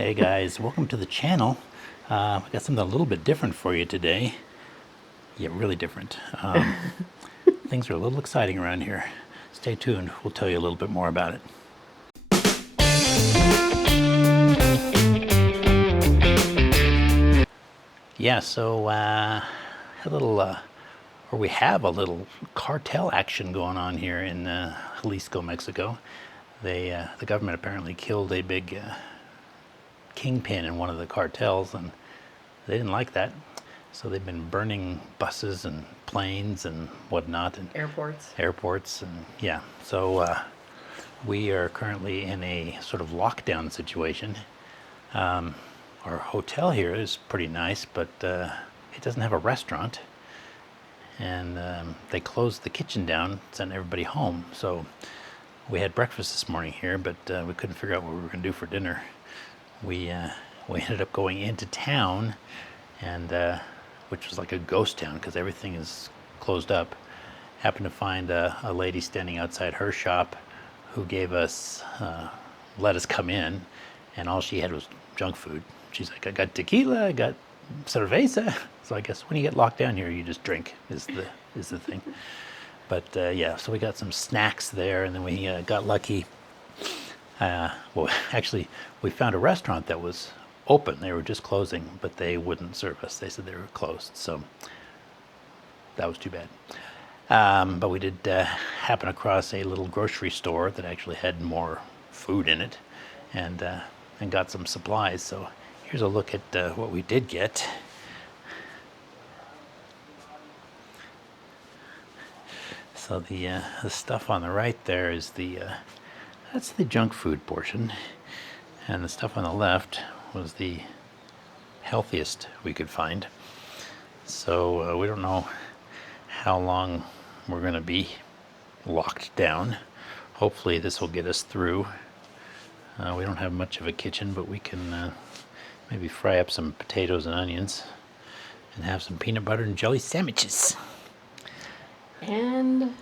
Hey guys, welcome to the channel. We got something a little bit different for you today. Yeah, really different. Things are a little exciting around here. Stay tuned, we'll tell you a little bit more about it. Yeah, so we have a little cartel action going on here in Jalisco, Mexico. The government apparently killed a big kingpin in one of the cartels, and they didn't like that. So they've been burning buses and planes and whatnot, and airports, and yeah. So we are currently in a sort of lockdown situation. Our hotel here is pretty nice, but it doesn't have a restaurant, and they closed the kitchen down, sent everybody home. So we had breakfast this morning here, but we couldn't figure out what we were going to do for dinner. We ended up going into town, and which was like a ghost town because everything is closed up. Happened to find a lady standing outside her shop who gave us let us come in, and all she had was junk food. She's like, I got tequila, I got cerveza. So I guess when you get locked down here, you just drink is the thing. But yeah, so we got some snacks there, and then we got lucky. Well, actually, we found a restaurant that was open. They were just closing, but they wouldn't serve us. They said they were closed, so that was too bad. But we did happen across a little grocery store that actually had more food in it, and got some supplies. So here's a look at what we did get. So the stuff on the right there is that's the junk food portion, and the stuff on the left was the healthiest we could find. So we don't know how long we're going to be locked down. Hopefully this will get us through. We don't have much of a kitchen, but we can maybe fry up some potatoes and onions and have some peanut butter and jelly sandwiches. And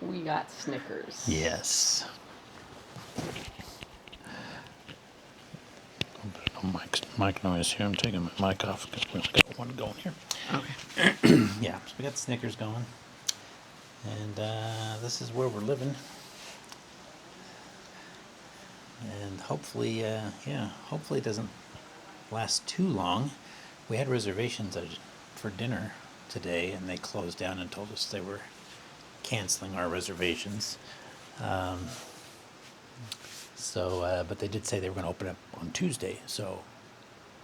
we got Snickers. Yes. Mic noise here. I'm taking my mic off because we've got one going here. Okay. Yeah, so we got the Snickers going, and this is where we're living. And hopefully, hopefully it doesn't last too long. We had reservations for dinner today, and they closed down and told us they were canceling our reservations. But they did say they were going to open up on Tuesday, so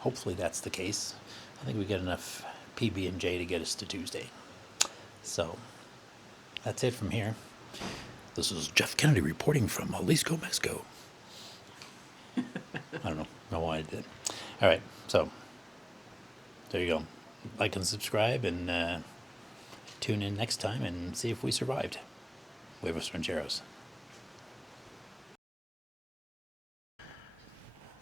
hopefully that's the case. I think we get enough PB&J to get us to Tuesday. So that's it from here. This is Jeff Kennedy reporting from Jalisco, Mexico. I don't know why I did. All right, so there you go. Like and subscribe, and tune in next time and see if we survived. Huevos Rancheros.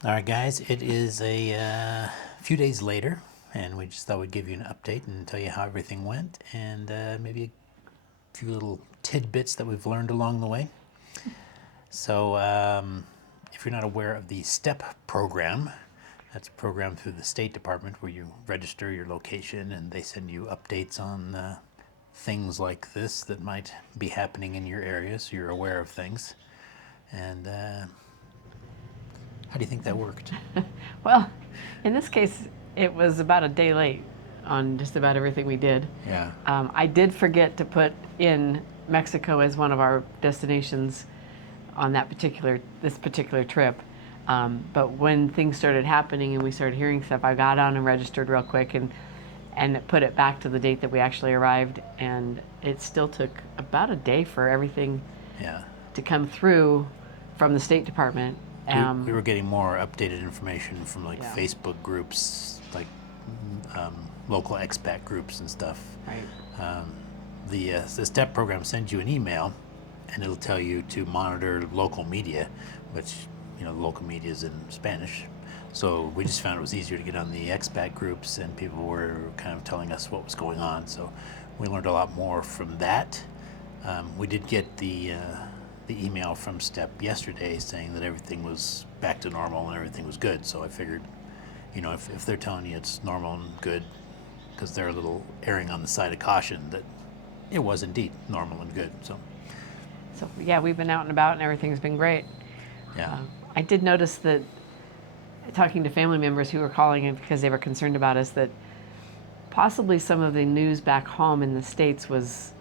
All right, guys, it is a few days later, and we just thought we'd give you an update and tell you how everything went, and maybe a few little tidbits that we've learned along the way. So if you're not aware of the STEP program, that's a program through the State Department where you register your location and they send you updates on things like this that might be happening in your area, so you're aware of things. And how do you think that worked? Well, in this case, it was about a day late on just about everything we did. Yeah. I did forget to put in Mexico as one of our destinations on this particular trip. But when things started happening and we started hearing stuff, I got on and registered real quick and put it back to the date that we actually arrived. And it still took about a day for everything to come through from the State Department. We were getting more updated information from Facebook groups, like local expat groups and stuff. Right. The STEP program sends you an email, and it'll tell you to monitor local media, which the local media is in Spanish. So we just found it was easier to get on the expat groups, and people were kind of telling us what was going on. So we learned a lot more from that. We did get the the email from Step yesterday saying that everything was back to normal and everything was good. So I figured, if they're telling you it's normal and good, because they're a little erring on the side of caution, that it was indeed normal and good. So yeah, we've been out and about and everything's been great. yeah. I did notice that, talking to family members who were calling in because they were concerned about us, that possibly some of the news back home in the States was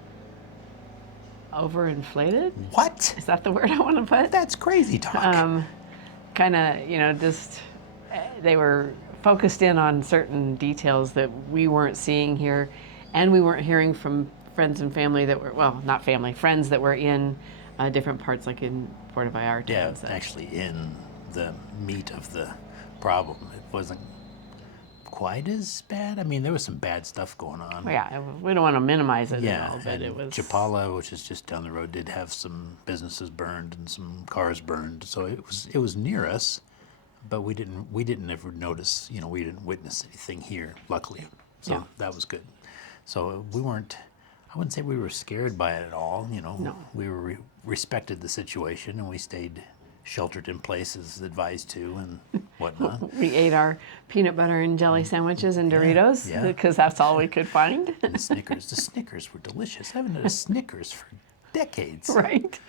overinflated. What? Is that the word I want to put? That's crazy talk. Kind of, just they were focused in on certain details that we weren't seeing here, and we weren't hearing from friends and family that were, well, not family, friends that were in different parts, like in Puerto Vallarta. Yeah, and such. actually in the meat of the problem. It wasn't quite as bad. I mean, there was some bad stuff going on. Well, yeah, we don't want to minimize it Yeah, at all, but and it was. Chapala, which is just down the road, did have some businesses burned and some cars burned. So it was near us, but we didn't ever notice. We didn't witness anything here, luckily. So Yeah. that was good. So we weren't. I wouldn't say we were scared by it at all. No. We respected the situation and we stayed sheltered in place as advised to and whatnot. We ate our peanut butter and jelly sandwiches and Doritos yeah. because that's all we could find. And the Snickers were delicious. I haven't had a Snickers for decades. Right.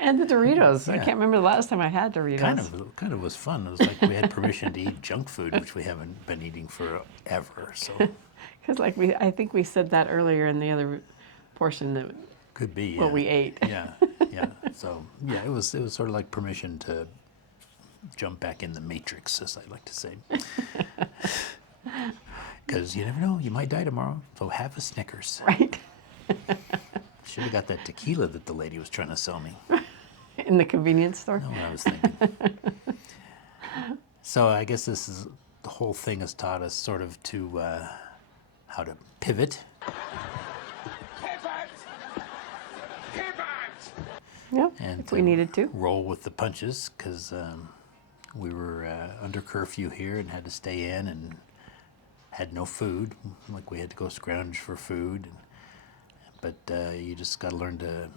And the Doritos. I Yeah. can't remember the last time I had Doritos. Kind of was fun. It was like we had permission to eat junk food, which we haven't been eating forever. So Because I think we said that earlier in the other portion that could be what we ate. Yeah, yeah. So yeah, it was sort of like permission to jump back in the matrix, as I like to say. Because you never know, you might die tomorrow. So have a Snickers. Right. Should have got that tequila that the lady was trying to sell me. In the convenience store. Know what I was thinking. So I guess the whole thing has taught us sort of to how to pivot. Yeah. And If we needed to. roll with the punches, because we were under curfew here and had to stay in and had no food. Like we had to go scrounge for food. But you just got to learn to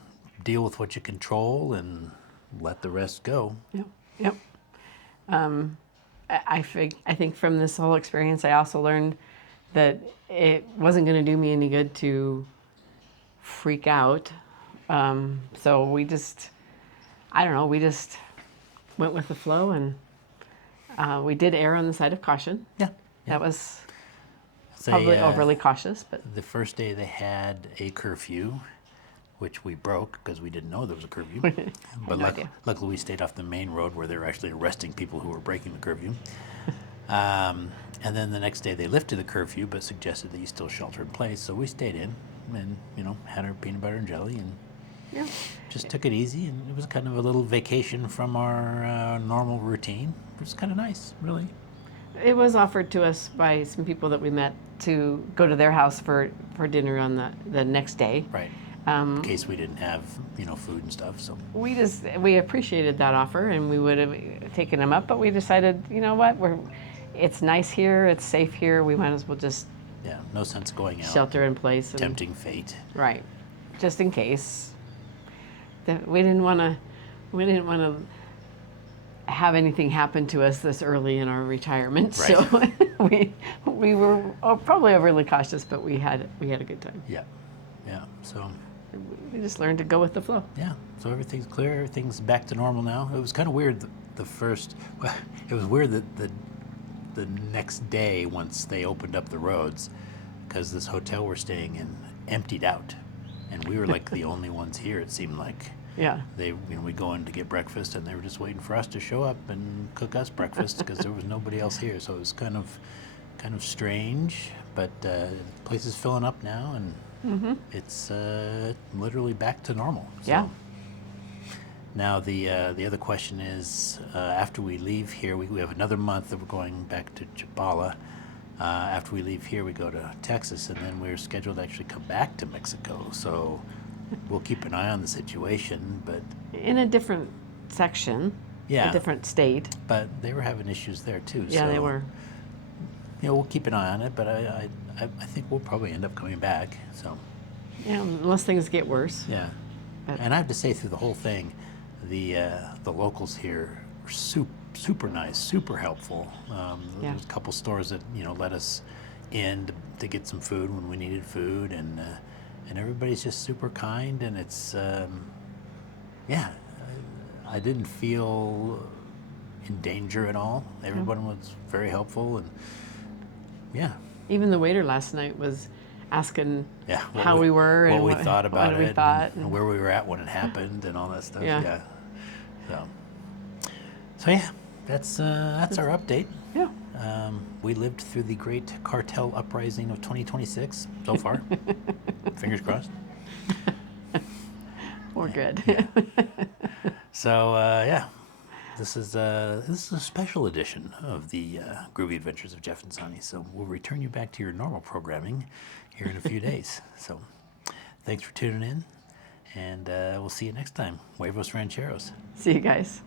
deal with what you control and let the rest go. Yep. Yep. I think from this whole experience, I also learned that it wasn't going to do me any good to freak out. So we just went with the flow, and we did err on the side of caution. Yeah. That was Say, probably overly cautious, but the first day they had a curfew, which we broke because we didn't know there was a curfew. But no idea. luckily we stayed off the main road where they were actually arresting people who were breaking the curfew. And then the next day they lifted the curfew but suggested that you still shelter in place. So we stayed in and, had our peanut butter and jelly and yeah. just took it easy. And it was kind of a little vacation from our normal routine. It was kind of nice, really. It was offered to us by some people that we met to go to their house for dinner on the next day. Right. In case we didn't have, food and stuff. So We appreciated that offer, and we would have taken them up, but we decided, you know what, it's nice here, it's safe here, we might as well just yeah, no sense going out. shelter in place. And, Tempting fate. right, just in case. We didn't want to have anything happen to us this early in our retirement, Right. so we were probably overly cautious, but we had a good time. Yeah. Yeah. So We just learned to go with the flow. yeah. So everything's clear. Everything's back to normal now. It was kind of weird the first. Well, it was weird that the next day once they opened up the roads, because this hotel we're staying in emptied out, and we were like the only ones here. It seemed like. Yeah. We go in to get breakfast, and they were just waiting for us to show up and cook us breakfast because there was nobody else here. So it was kind of strange, but the place is filling up now, and it's literally back to normal. So. Yeah. Now the other question is, after we leave here, we have another month that we're going back to Chapala. After we leave here, we go to Texas, and then we're scheduled to actually come back to Mexico. So. We'll keep an eye on the situation, but In a different section, yeah, a different state. but they were having issues there too. Yeah, so, they were. We'll keep an eye on it, but I think we'll probably end up coming back. So Yeah, unless things get worse. yeah, But- and I have to say through the whole thing, the locals here are super nice, super helpful. Yeah. There's a couple stores that let us in to get some food when we needed food, and everybody's just super kind, and it's yeah, I didn't feel in danger at all. Everyone was very helpful, and yeah. Even the waiter last night was asking What how we were what and we thought about what we it, thought, and where we were at when it happened, and all that stuff. Yeah. So yeah, that's our update. Yeah. We lived through the great cartel uprising of 2026 so far. Fingers crossed. We're good. So yeah, this is a special edition of the Groovy Adventures of Jeff and Soni. So we'll return you back to your normal programming here in a few days. So thanks for tuning in, and we'll see you next time. Huevos Rancheros. See you guys.